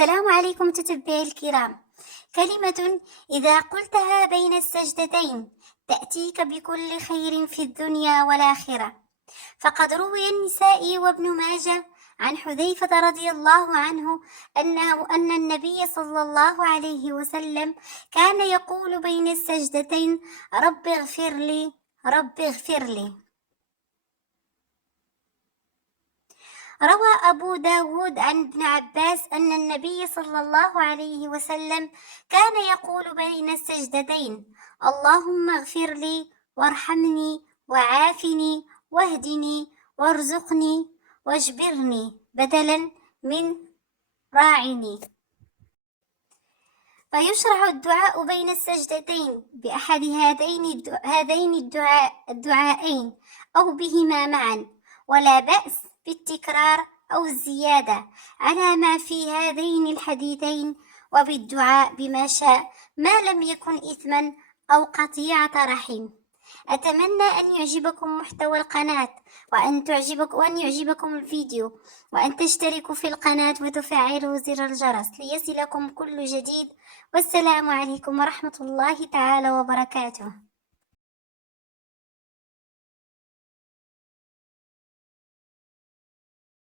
السلام عليكم متتبعي الكرام. كلمة إذا قلتها بين السجدتين تأتيك بكل خير في الدنيا والآخرة. فقد روي النسائي وابن ماجه عن حذيفة رضي الله عنه أن النبي صلى الله عليه وسلم كان يقول بين السجدتين: رب اغفر لي، رب اغفر لي. روى أبو داود عن ابن عباس أن النبي صلى الله عليه وسلم كان يقول بين السجدتين: اللهم اغفر لي وارحمني وعافني واهدني وارزقني واجبرني، بدلا من راعني. فيشرع الدعاء بين السجدتين بأحد هذين الدعائين أو بهما معا، ولا بأس بالتكرار أو الزيادة على ما في هذين الحديثين، وبالدعاء بما شاء ما لم يكن إثما أو قطيعة رحم. أتمنى أن يعجبكم محتوى القناة، وأن يعجبكم الفيديو، وأن تشتركوا في القناة وتفعلوا زر الجرس ليصلكم كل جديد. والسلام عليكم ورحمة الله تعالى وبركاته.